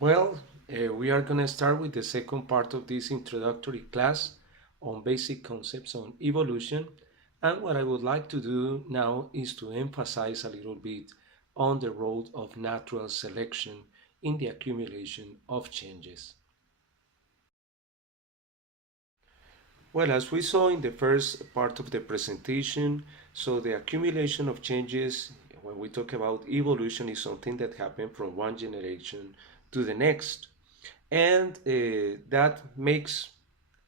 Well, we are going to start with the second part of this introductory class on basic concepts on evolution. And what I would like to do now is to emphasize a little bit on the role of natural selection in the accumulation of changes. Well, as we saw in the first part of the presentation, so the accumulation of changes, when we talk about evolution, is something that happened from one generation to the next. And that makes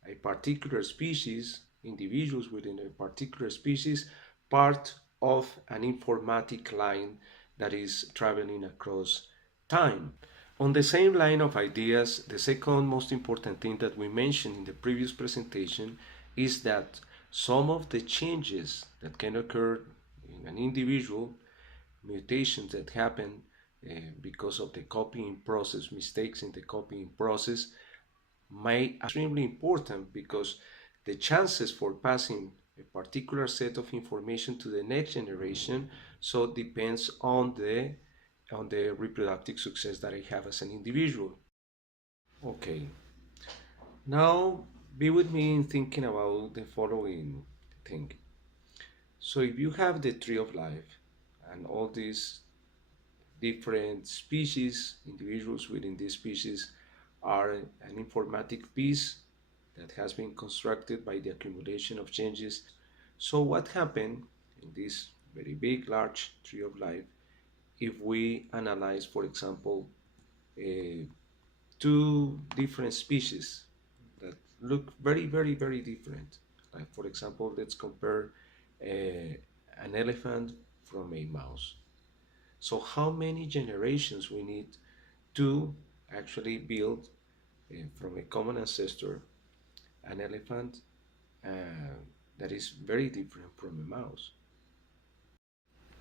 a particular species, individuals within a particular species, part of an informatic line that is traveling across time. On the same line of ideas, the second most important thing that we mentioned in the previous presentation is that some of the changes that can occur in an individual, mutations that happen because of the copying process, mistakes in the copying process, may extremely important because the chances for passing a particular set of information to the next generation so depends on the reproductive success that I have as an individual. Okay, now be with me in thinking about the following thing. So if you have the tree of life and all these different species, individuals within this species are an informatic piece that has been constructed by the accumulation of changes. So what happened in this very big, large tree of life if we analyze, for example, uh, two different species that look very, very, very different? Like, for example, let's compare an elephant from a mouse. So how many generations we need to actually build from a common ancestor an elephant uh, that is very different from a mouse?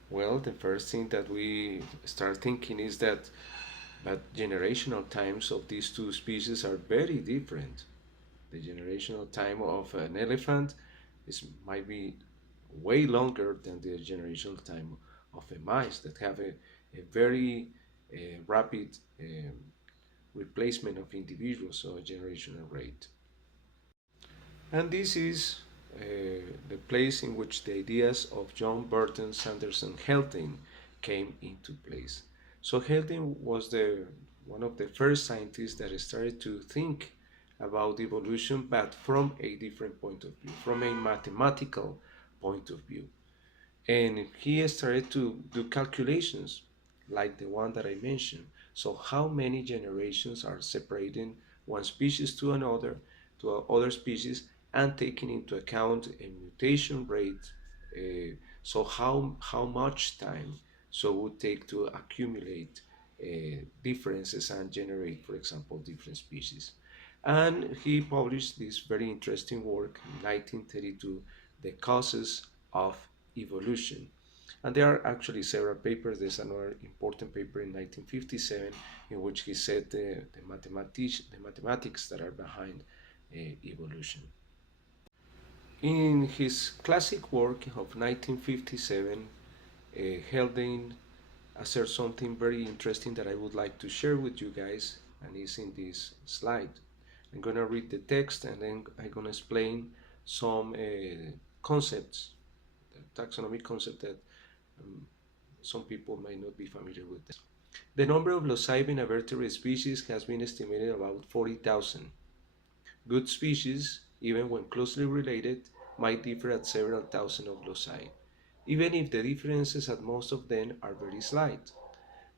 Well, the first thing that we start thinking is that generational times of these two species are very different. The generational time of an elephant might be way longer than the generational time of a mice that have a very rapid replacement of individuals, so a generational rate. And this is the place in which the ideas of John Burton Sanderson Helting came into place. So Helting was one of the first scientists that started to think about evolution, but from a different point of view, from a mathematical point of view. And he started to do calculations like the one that I mentioned. So how many generations are separating one species to another, to other species, and taking into account a mutation rate. So how much time so it would take to accumulate differences and generate, for example, different species. And he published this very interesting work in 1932, The Causes of Evolution. And there are actually several papers. There's another important paper in 1957 in which he said the mathematics that are behind evolution. In his classic work of 1957, Haldane asserts something very interesting that I would like to share with you guys, and it's in this slide. I'm going to read the text and then I'm going to explain some concepts, taxonomic concept that um, some people might not be familiar with. The number of loci in a vertebrate species has been estimated about 40,000. Good species, even when closely related, might differ at several thousand of loci, even if the differences at most of them are very slight.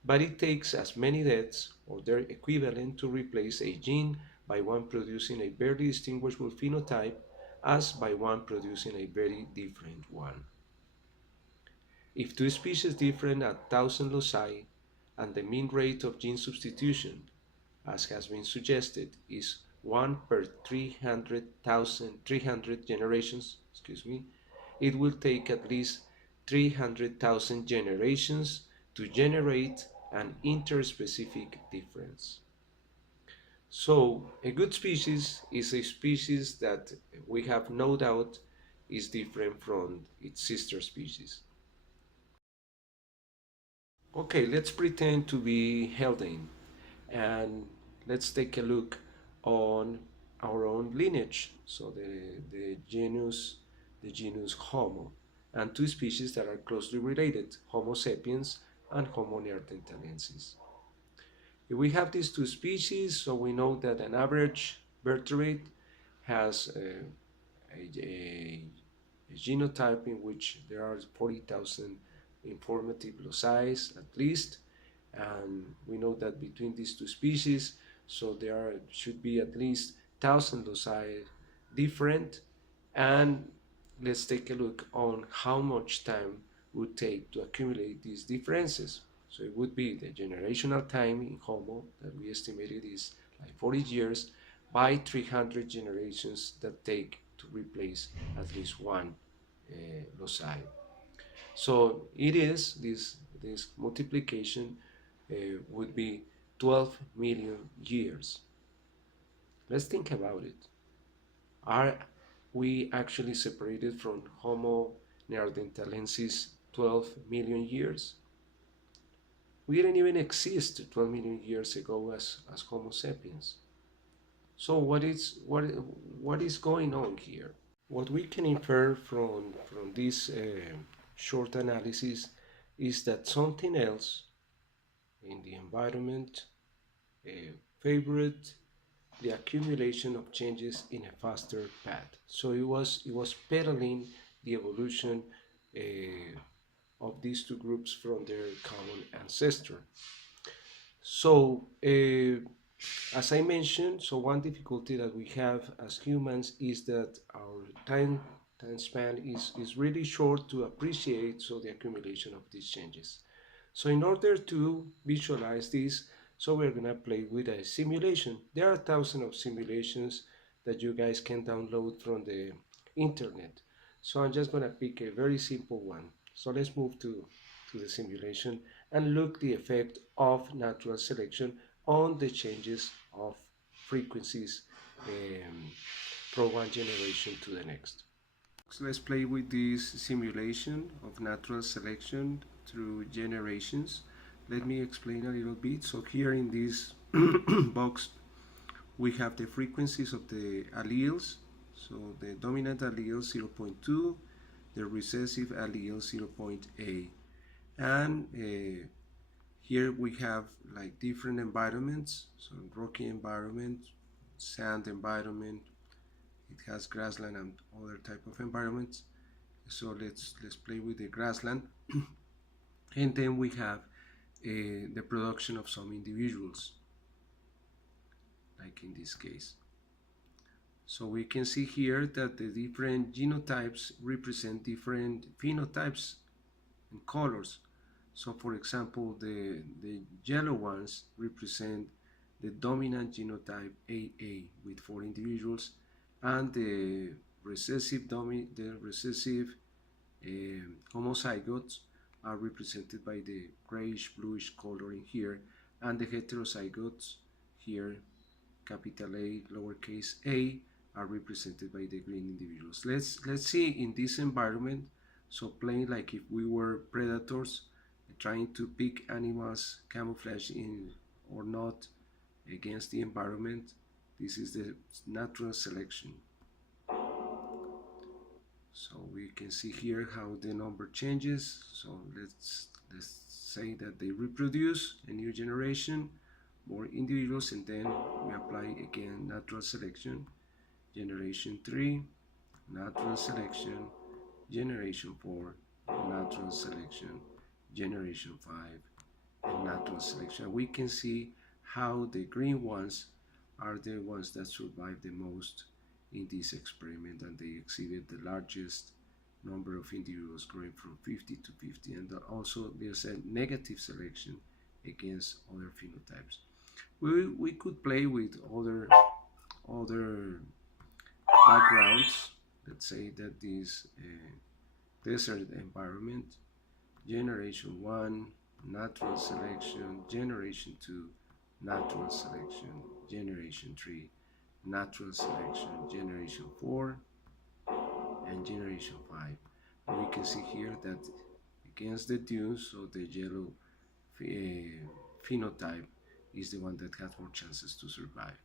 But it takes as many deaths, or their equivalent, to replace a gene by one producing a very distinguishable phenotype as by one producing a very different one. If two species differ at 1,000 loci, and the mean rate of gene substitution, as has been suggested, is 1 per 300 generations, it will take at least 300,000 generations to generate an interspecific difference. So a good species is a species that we have no doubt is different from its sister species. Okay, let's pretend to be Haldane And let's take a look on our own lineage. So the genus Homo, and two species that are closely related, Homo sapiens and Homo neanderthalensis. If we have these two species, so we know that an average vertebrate has a genotype in which there are 40,000 informative loci at least, and we know that between these two species, so there should be at least 1,000 loci different. And let's take a look on how much time would take to accumulate these differences. So it would be the generational time in Homo that we estimated is like 40 years by 300 generations that take to replace at least one loci. So it is this multiplication would be 12 million years. Let's think about it. Are we actually separated from Homo neanderthalensis 12 million years? We didn't even exist 12 million years ago as Homo sapiens. So what is going on here? What we can infer from this short analysis is that something else in the environment favored the accumulation of changes in a faster path. So it was pedaling the evolution of these two groups from their common ancestor. So as I mentioned, so one difficulty that we have as humans is that our time span is really short to appreciate so the accumulation of these changes. So in order to visualize this, so we're gonna play with a simulation. There are thousands of simulations that you guys can download from the internet. So I'm just gonna pick a very simple one. So let's move to the simulation and look the effect of natural selection on the changes of frequencies from one generation to the next. So let's play with this simulation of natural selection through generations. Let me explain a little bit. So here in this box, we have the frequencies of the alleles. So the dominant allele 0.2, the recessive allele 0.8. And here we have like different environments. So rocky environment, sand environment, it has grassland and other type of environments. So let's play with the grassland. And then we have the production of some individuals, like in this case. So we can see here that the different genotypes represent different phenotypes and colors. So for example, the yellow ones represent the dominant genotype AA with 4 individuals, and the recessive homozygotes are represented by the grayish bluish coloring here, and the heterozygotes here, capital A, lowercase a, are represented by the green individuals. Let's see in this environment, so playing like if we were predators, trying to pick animals camouflage in or not against the environment. This is the natural selection. So we can see here how the number changes. So let's say that they reproduce a new generation, more individuals, and then we apply again natural selection. Generation 3, natural selection. Generation 4, natural selection. Generation 5, and natural selection. We can see how the green ones are the ones that survive the most in this experiment, and they exhibit the largest number of individuals, growing from 50 to 50. And also there's a negative selection against other phenotypes. We could play with other backgrounds. Let's say that this desert environment, generation 1, natural selection, generation 2, natural selection, generation 3, natural selection, generation 4, and generation 5. And we can see here that against the dunes, so the yellow phenotype is the one that has more chances to survive.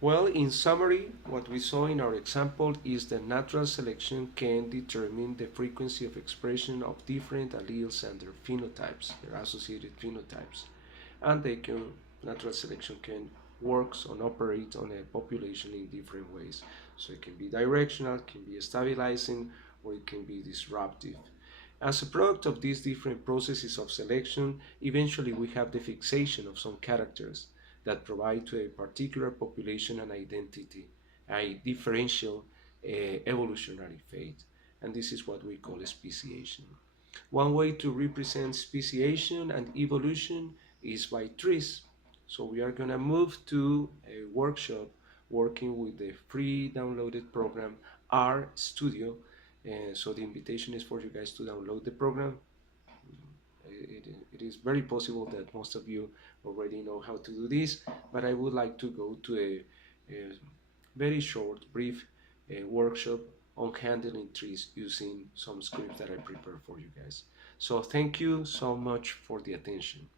Well, in summary, what we saw in our example is that natural selection can determine the frequency of expression of different alleles and their phenotypes, their associated phenotypes. And natural selection can work and operate on a population in different ways. So it can be directional, it can be stabilizing, or it can be disruptive. As a product of these different processes of selection, eventually we have the fixation of some characters that provide to a particular population an identity, a differential evolutionary fate. And this is what we call speciation. One way to represent speciation and evolution is by trees. So we are going to move to a workshop working with the free downloaded program R Studio. So the invitation is for you guys to download the program. It is very possible that most of you already know how to do this, but I would like to go to a very short, brief workshop on handling trees using some scripts that I prepared for you guys. So thank you so much for the attention.